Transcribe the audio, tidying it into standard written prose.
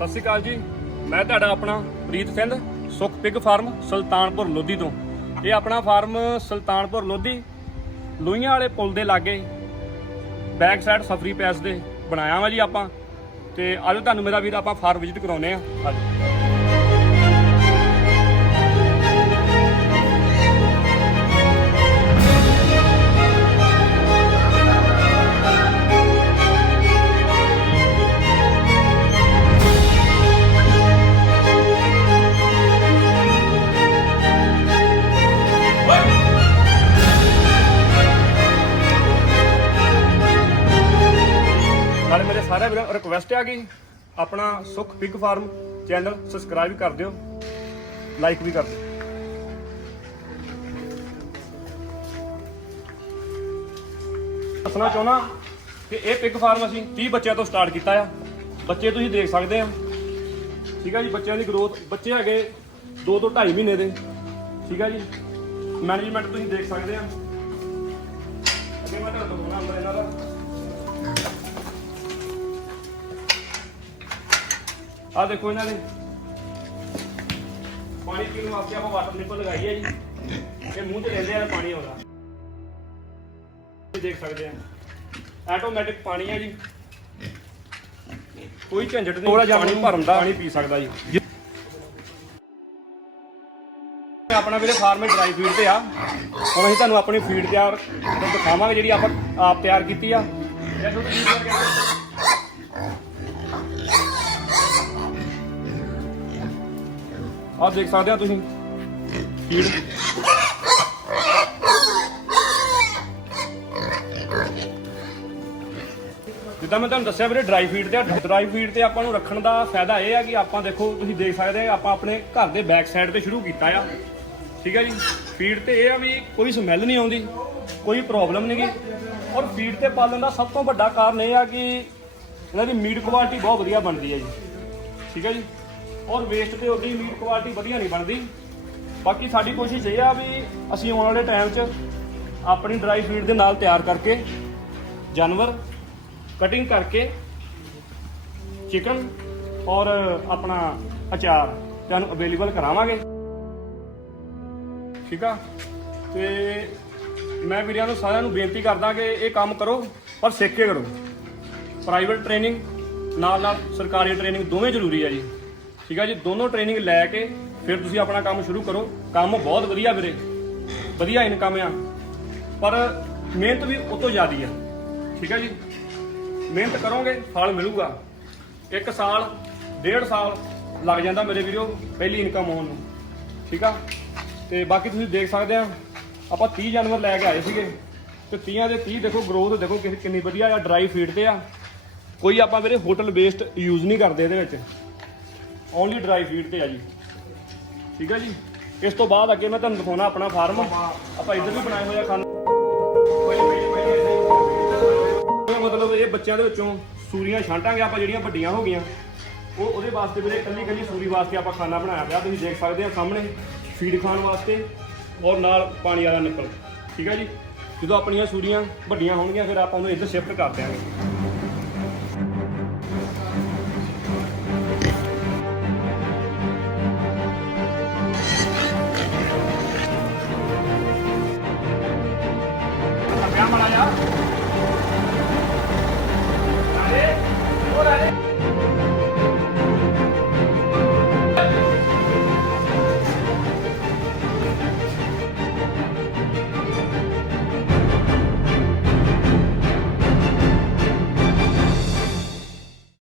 ਸਤਿ ਸ਼੍ਰੀ ਅਕਾਲ ਜੀ। ਮੈਂ ਤੁਹਾਡਾ ਆਪਣਾ ਪ੍ਰੀਤ ਸਿੰਘ ਸੁਖ ਪਿਗ ਫਾਰਮ ਸੁਲਤਾਨਪੁਰ ਲੋਧੀ ਤੋਂ। ਇਹ ਆਪਣਾ ਫਾਰਮ ਸੁਲਤਾਨਪੁਰ ਲੋਧੀ ਲੋਹੀਆਂ ਵਾਲੇ ਪੁਲ ਦੇ ਲਾਗੇ ਬੈਕ ਸਾਈਡ ਸਫਰੀ ਪੈਸ ਦੇ ਬਣਾਇਆ ਵਾ ਜੀ ਆਪਾਂ। ਤੇ ਅੱਜ ਤੁਹਾਨੂੰ ਮੇਰਾ ਵੀਰ ਆਪਾਂ ਫਾਰਮ ਵਿਜ਼ਿਟ ਕਰਾਉਨੇ ਆ। ਅੱਜ ਨਾਲੇ ਮੇਰੇ ਸਾਰੇ ਵੀਰਾਂ ਨੂੰ ਰਿਕੁਐਸਟ ਆ ਗਈ ਆਪਣਾ ਸੁਖ ਪਿਗ ਫਾਰਮ ਚੈਨਲ ਸਬਸਕ੍ਰਾਈਬ ਕਰ ਦਿਓ, ਲਾਈਕ ਵੀ ਕਰ ਦਿਓ। ਦੱਸਣਾ ਚਾਹੁੰਦਾ ਕਿ ਇਹ ਪਿਗ ਫਾਰਮ ਅਸੀਂ 30 ਬੱਚਿਆਂ ਤੋਂ ਸਟਾਰਟ ਕੀਤਾ ਆ। ਬੱਚੇ ਤੁਸੀਂ ਦੇਖ ਸਕਦੇ ਆ, ਠੀਕ ਆ ਜੀ। ਬੱਚਿਆਂ ਦੀ ਗਰੋਥ, ਬੱਚੇ ਹੈਗੇ 2 ਤੋਂ 2.5 ਮਹੀਨੇ ਦੇ, ਠੀਕ ਆ ਜੀ। ਮੈਨੇਜਮੈਂਟ ਤੁਸੀਂ ਦੇਖ ਸਕਦੇ ਆ। ਅੱਗੇ ਮੈਂ ਤੁਹਾਨੂੰ ਦਿਖਾਉਣਾ ਅੰਦਰ ਇਹਨਾਂ ਦਾ। ਆ ਦੇਖੋ ਇਹਨਾਂ ਨੇ ਪਾਣੀ ਪੀਣ ਵਾਸਤੇ ਆਪਾਂ ਵਾਟਰ ਨਿੱਪਲ ਲਗਾਈ ਹੈ ਜੀ। ਇਹ ਮੂੰਹ 'ਚ ਲੈਂਦੇ ਆ ਪਾਣੀ ਆਉਂਦਾ, ਦੇਖ ਸਕਦੇ ਆ। ਆਟੋਮੈਟਿਕ ਪਾਣੀ ਹੈ ਜੀ, ਕੋਈ ਝੰਜਟ ਨਹੀਂ। ਥੋੜਾ ਜਿਹਾ ਪਾਣੀ ਭਰਨ ਦਾ ਪਾਣੀ ਪੀ ਸਕਦਾ ਜੀ। ਆਪਣਾ ਵੀਰੇ ਫਾਰਮ ਡਰਾਈ ਫੀਡ ਤੇ ਆ। ਹੁਣ ਅਸੀਂ ਤੁਹਾਨੂੰ ਆਪਣੀ ਫੀਡ ਤਿਆਰ ਦਿਖਾਵਾਂਗੇ ਜਿਹੜੀ ਆਪਾਂ ਆਪ ਤਿਆਰ ਕੀਤੀ ਆ। ਆਹ ਦੇਖ ਸਕਦੇ ਆ ਤੁਸੀਂ ਫੀਡ। ਜਿੱਦਾਂ ਮੈਂ ਤੁਹਾਨੂੰ ਦੱਸਿਆ ਵੀਰੇ ਡਰਾਈ ਫੀਡ ਤੇ ਆਪਾਂ ਨੂੰ ਰੱਖਣ ਦਾ ਫਾਇਦਾ ਇਹ ਆ ਕਿ ਆਪਾਂ ਦੇਖੋ, ਤੁਸੀਂ ਦੇਖ ਸਕਦੇ ਆ, ਆਪਾਂ ਆਪਣੇ ਘਰ ਦੇ ਬੈਕ ਸਾਈਡ ਤੇ ਸ਼ੁਰੂ ਕੀਤਾ ਆ, ਠੀਕ ਹੈ ਜੀ। ਫੀਡ ਤੇ ਇਹ ਆ ਵੀ ਕੋਈ ਸਮੈਲ ਨਹੀਂ ਆਉਂਦੀ, ਕੋਈ ਪ੍ਰੋਬਲਮ ਨਹੀਂ ਗੀ। ਔਰ ਫੀਡ ਤੇ ਪਾਲਣ ਦਾ ਸਭ ਤੋਂ ਵੱਡਾ ਕਾਰਨ ਇਹ ਆ ਕਿ ਇਹਨਾਂ ਦੀ ਮੀਟ ਕੁਆਲਿਟੀ ਬਹੁਤ ਵਧੀਆ ਬਣਦੀ ਹੈ ਜੀ, ਠੀਕ ਹੈ ਜੀ। ਔਰ ਵੇਸਟ ਤੇ ਉਹਦੀ ਮੀਟ ਕੁਆਲਿਟੀ ਵਧੀਆ ਨਹੀਂ ਬਣਦੀ। ਬਾਕੀ ਸਾਡੀ ਕੋਸ਼ਿਸ਼ ਇਹ ਆ ਵੀ ਅਸੀਂ ਆਉਣ ਵਾਲੇ ਟਾਈਮ 'ਚ ਆਪਣੀ ਡਰਾਈ ਫੀਡ ਦੇ ਨਾਲ ਤਿਆਰ ਕਰਕੇ ਜਾਨਵਰ ਕਟਿੰਗ ਕਰਕੇ ਚਿਕਨ ਔਰ ਆਪਣਾ ਅਚਾਰ ਤੁਹਾਨੂੰ ਅਵੇਲੇਬਲ ਕਰਾਵਾਂਗੇ, ਠੀਕ ਆ। ਤੇ ਮੈਂ ਵੀਰਾਂ ਨੂੰ ਸਾਰਿਆਂ ਨੂੰ ਬੇਨਤੀ ਕਰਦਾ ਕਿ ਇਹ ਕੰਮ ਕਰੋ, ਪਰ ਸਿੱਖ ਕੇ ਕਰੋ। ਪ੍ਰਾਈਵੇਟ ਟ੍ਰੇਨਿੰਗ ਨਾਲ ਸਰਕਾਰੀ ਟ੍ਰੇਨਿੰਗ ਦੋਵੇਂ ਜ਼ਰੂਰੀ ਹੈ ਜੀ, ਠੀਕ ਆ ਜੀ। ਦੋਨੋਂ ਟ੍ਰੇਨਿੰਗ ਲੈ ਕੇ ਫਿਰ ਤੁਸੀਂ ਆਪਣਾ ਕੰਮ ਸ਼ੁਰੂ ਕਰੋ। ਕੰਮ ਬਹੁਤ ਵਧੀਆ ਵੀਰੇ, ਵਧੀਆ ਇਨਕਮ ਆ, ਪਰ ਮਿਹਨਤ ਵੀ ਉਹ ਤੋਂ ਜ਼ਿਆਦਾ ਆ, ਠੀਕ ਆ ਜੀ। ਮਿਹਨਤ ਕਰੋਗੇ ਫਲ ਮਿਲੂਗਾ। 1 ਸਾਲ 1.5 ਸਾਲ ਲੱਗ ਜਾਂਦਾ ਮੇਰੇ ਵੀਰੋ ਪਹਿਲੀ ਇਨਕਮ ਹੋਣ ਨੂੰ, ਠੀਕ ਆ। ਤੇ ਬਾਕੀ ਤੁਸੀਂ ਦੇਖ ਸਕਦੇ ਆ, ਆਪਾਂ 30 ਜਾਨਵਰ ਲੈ ਕੇ ਆਏ ਸੀਗੇ ਤੇ 30 ਦੇ 30 ਦੇਖੋ ਗਰੋਥ ਦੇਖੋ ਕਿੰਨੀ ਵਧੀਆ ਆ। ਡਰਾਈ ਫੀਡ ਤੇ ਆ, ਕੋਈ ਆਪਾਂ ਵੀਰੇ ਹੋਟਲ ਬੇਸਡ ਯੂਜ਼ ਨਹੀਂ ਕਰਦੇ ਇਹਦੇ ਵਿੱਚ, ਓਨਲੀ ਡਰਾਈ ਫੀਡ ਤੇ ਆ ਜੀ, ਠੀਕ ਆ ਜੀ। ਇਸ ਤੋਂ ਬਾਅਦ ਅੱਗੇ ਮੈਂ ਤੁਹਾਨੂੰ ਦਿਖਾਉਣਾ ਆਪਣਾ ਫਾਰਮ। ਆਪਾਂ ਇੱਧਰ ਵੀ ਬਣਾਏ ਹੋਏ ਆ ਖਾਣਾ। ਮਤਲਬ ਇਹ ਬੱਚਿਆਂ ਦੇ ਵਿੱਚੋਂ ਸੂਰੀਆਂ ਛਾਂਟਾਂਗੇ ਆਪਾਂ, ਜਿਹੜੀਆਂ ਵੱਡੀਆਂ ਹੋ ਗਈਆਂ ਉਹਦੇ ਵਾਸਤੇ ਵੀਰੇ ਇਕੱਲੀ ਸੂਰੀ ਵਾਸਤੇ ਆਪਾਂ ਖਾਣਾ ਬਣਾਇਆ ਪਿਆ। ਤੁਸੀਂ ਦੇਖ ਸਕਦੇ ਆ ਸਾਹਮਣੇ, ਫੀਡ ਖਾਣ ਵਾਸਤੇ ਔਰ ਨਾਲ ਪਾਣੀ ਵਾਲਾ ਨਿੱਪਲ, ਠੀਕ ਆ ਜੀ। ਜਦੋਂ ਆਪਣੀਆਂ ਸੂਰੀਆਂ ਵੱਡੀਆਂ ਹੋਣਗੀਆਂ ਫਿਰ ਆਪਾਂ ਉਹਨੂੰ ਇੱਧਰ ਸ਼ਿਫਟ ਕਰ ਦਿਆਂਗੇ। क्या मना यार, अरे